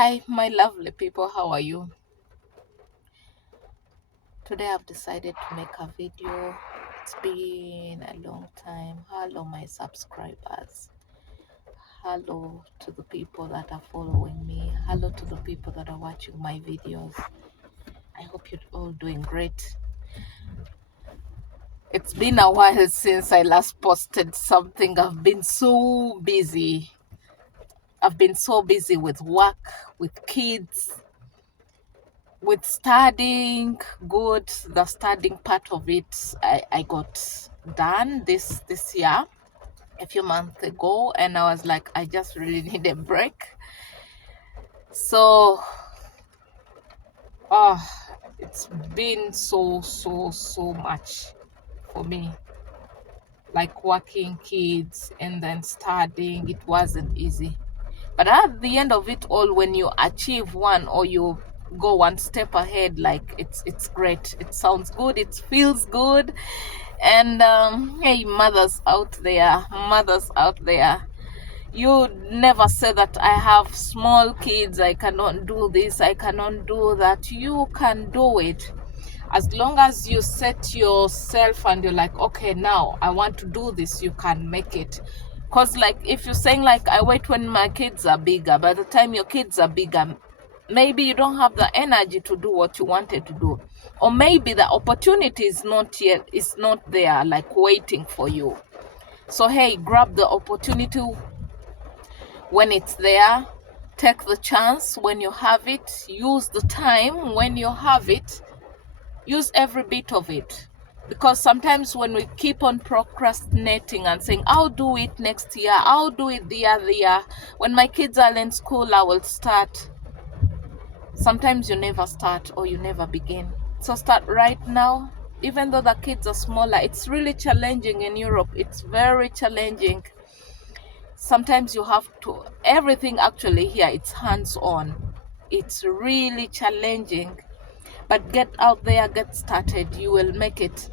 Hi, my lovely people, how are you? Today I've decided to make a video. It's been a long time. Hello, my subscribers. Hello to the people that are following me. Hello to the people that are watching my videos. I hope you're all doing great. It's been a while since I last posted something. I've been so busy. I've been so busy with work, with kids, with studying. Good, the studying part of it I got done this year, a few months ago, and I was like, I just really need a break. So it's been so much for me, like working, kids, and then studying. It wasn't easy, but at the end of it all, when you achieve one or you go one step ahead, like it's great. It sounds good, it feels good. And hey, mothers out there, you never say that I have small kids, I cannot do this, I cannot do that. You can do it as long as you set yourself and you're like, okay, now I want to do this. You can make it. Because like if you're saying like, I wait when my kids are bigger, by the time your kids are bigger, maybe you don't have the energy to do what you wanted to do, or maybe the opportunity is not there, like waiting for you. So hey, grab the opportunity when it's there. Take the chance when you have it. Use the time when you have it. Use every bit of it, because sometimes when we keep on procrastinating and saying, I'll do it next year, I'll do it the other year, when my kids are in school I will start. Sometimes you never start, or you never begin. So start right now. Even though the kids are smaller, it's really challenging in Europe. It's very challenging. Sometimes you have to, everything actually here, it's hands-on. It's really challenging, but get out there, get started, you will make it.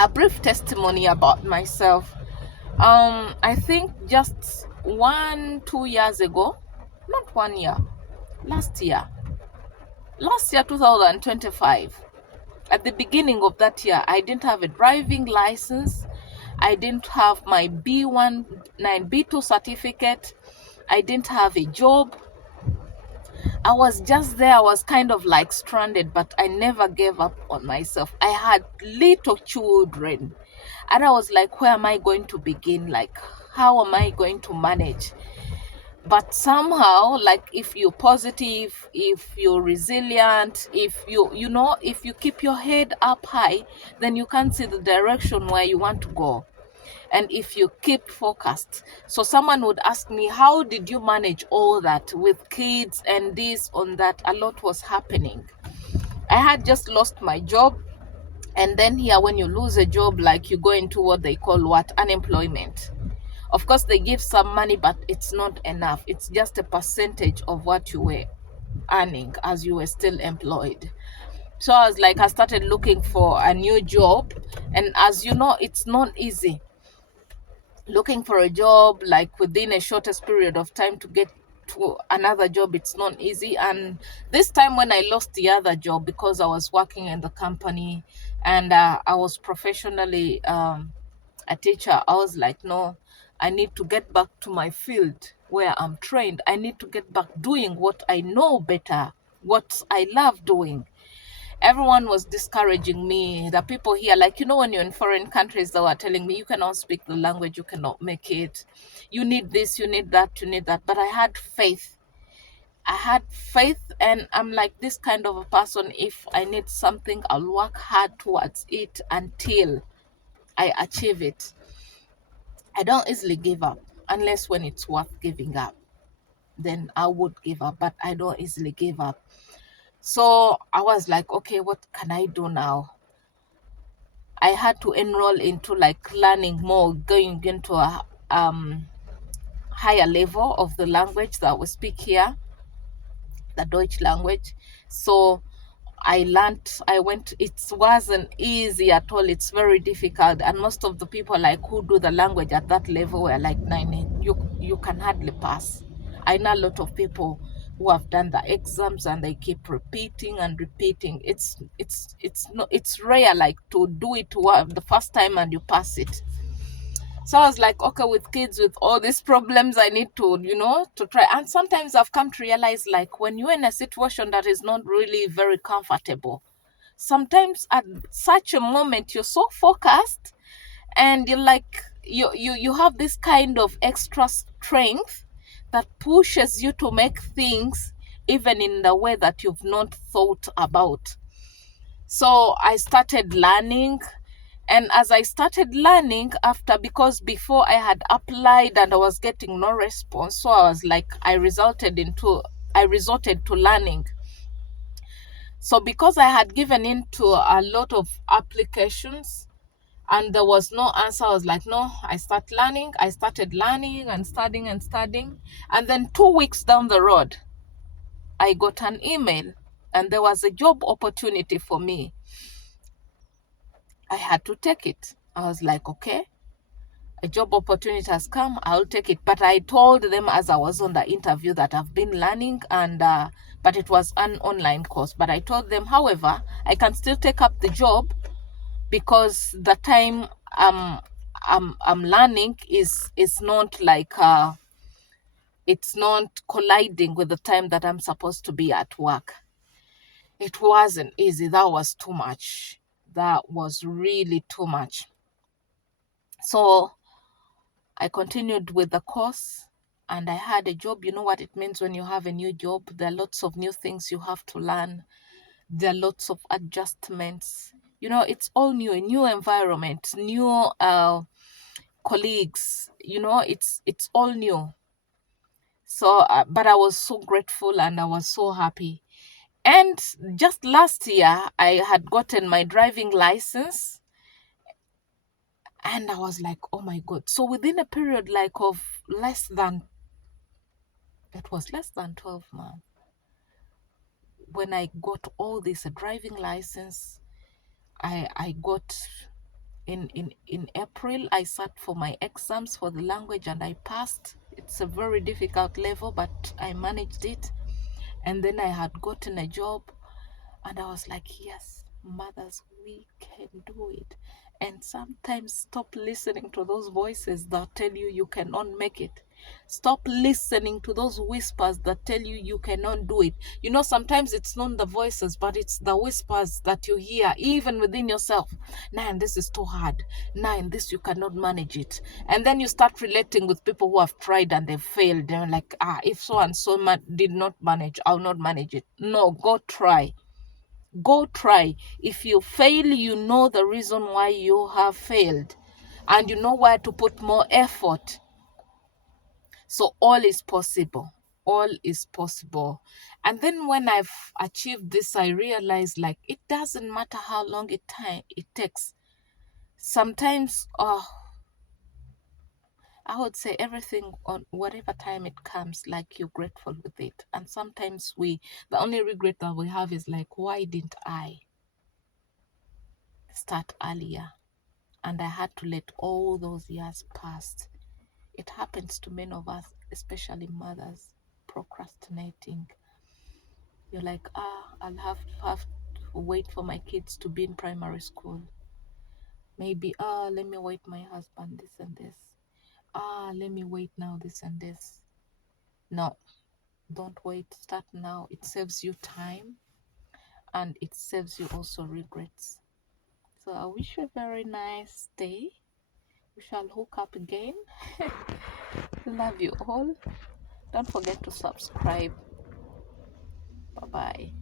A brief testimony about myself. I think just 2 years ago, not 1 year, last year 2025, at the beginning of that year, I didn't have a driving license. I didn't have my B1 B2 certificate. I didn't have a job. I was just there. I was kind of like stranded, but I never gave up on myself. I had little children, and I was like, where am I going to begin? Like, how am I going to manage? But somehow, like, if you're positive, if you're resilient, if if you keep your head up high, then you can see the direction where you want to go. And if you keep focused. So someone would ask me, how did you manage all that with kids and this on that? A lot was happening. I had just lost my job, and then here, when you lose a job, like, you go into what they call unemployment. Of course they give some money, but it's not enough. It's just a percentage of what you were earning as you were still employed. So I was like, I started looking for a new job, and as you know, it's not easy looking for a job, like within a shortest period of time to get to another job. It's not easy. And this time when I lost the other job, because I was working in the company, and I was professionally a teacher, I was like, no, I need to get back to my field where I'm trained. I need to get back doing what I know better, what I love doing. Everyone was discouraging me. The people here, like, when you're in foreign countries, they were telling me, you cannot speak the language, you cannot make it, you need this, you need that, you need that. But I had faith. And I'm like this kind of a person. If I need something, I'll work hard towards it until I achieve it. I don't easily give up, unless when it's worth giving up, then I would give up, but I don't easily give up. So I was like, okay, what can I do now? I had to enroll into like learning more, going into a higher level of the language that we speak here, the Deutsch language. So it wasn't easy at all. It's very difficult. And most of the people like who do the language at that level were like 9. You can hardly pass. I know a lot of people who have done the exams and they keep repeating and repeating. It's rare like to do it the first time and you pass it. So I was like, okay, with kids with all these problems, I need to, to try. And sometimes I've come to realize, like, when you're in a situation that is not really very comfortable, sometimes at such a moment you're so focused, and you're like, you have this kind of extra strength that pushes you to make things even in the way that you've not thought about. So I started learning, and as I started learning, because before I had applied and I was getting no response, so I was like, I resorted to learning. So because I had given into a lot of applications and there was no answer, I was like, no, I started learning and studying. And then 2 weeks down the road, I got an email and there was a job opportunity for me. I had to take it. I was like, okay, a job opportunity has come, I'll take it. But I told them as I was on the interview that I've been learning, and but it was an online course. But I told them, however, I can still take up the job because the time I'm learning is not like it's not colliding with the time that I'm supposed to be at work. It wasn't easy. That was too much. That was really too much. So I continued with the course and I had a job. You know what it means when you have a new job? There are lots of new things you have to learn. There are lots of adjustments. It's all new, a new environment, new colleagues. It's all new. So, but I was so grateful and I was so happy. And just last year, I had gotten my driving license. And I was like, oh my God. So within a period of less than 12 months, when I got all this driving license, I got in April, I sat for my exams for the language and I passed. It's a very difficult level, but I managed it. And then I had gotten a job and I was like, yes, mothers, we can do it. And sometimes stop listening to those voices that tell you you cannot make it. Stop listening to those whispers that tell you you cannot do it. Sometimes it's not the voices, but it's the whispers that you hear even within yourself. Nine, this is too hard. Nine, this you cannot manage it. And then you start relating with people who have tried and they've failed. They're like, if so and so did not manage, I'll not manage it. No, go try. Go try. If you fail, you know the reason why you have failed and you know where to put more effort. So all is possible. All is possible. And then when I've achieved this, I realized it doesn't matter how long it takes. Sometimes, I would say everything on whatever time it comes, you're grateful with it. And sometimes the only regret that we have is why didn't I start earlier? And I had to let all those years pass. It happens to many of us, especially mothers, procrastinating. You're like, I'll have to wait for my kids to be in primary school. Maybe, let me wait my husband, this and this. Let me wait now, this and this. No, don't wait. Start now. It saves you time and it saves you also regrets. So I wish you a very nice day. We shall hook up again. Love you all. Don't forget to subscribe. Bye-bye.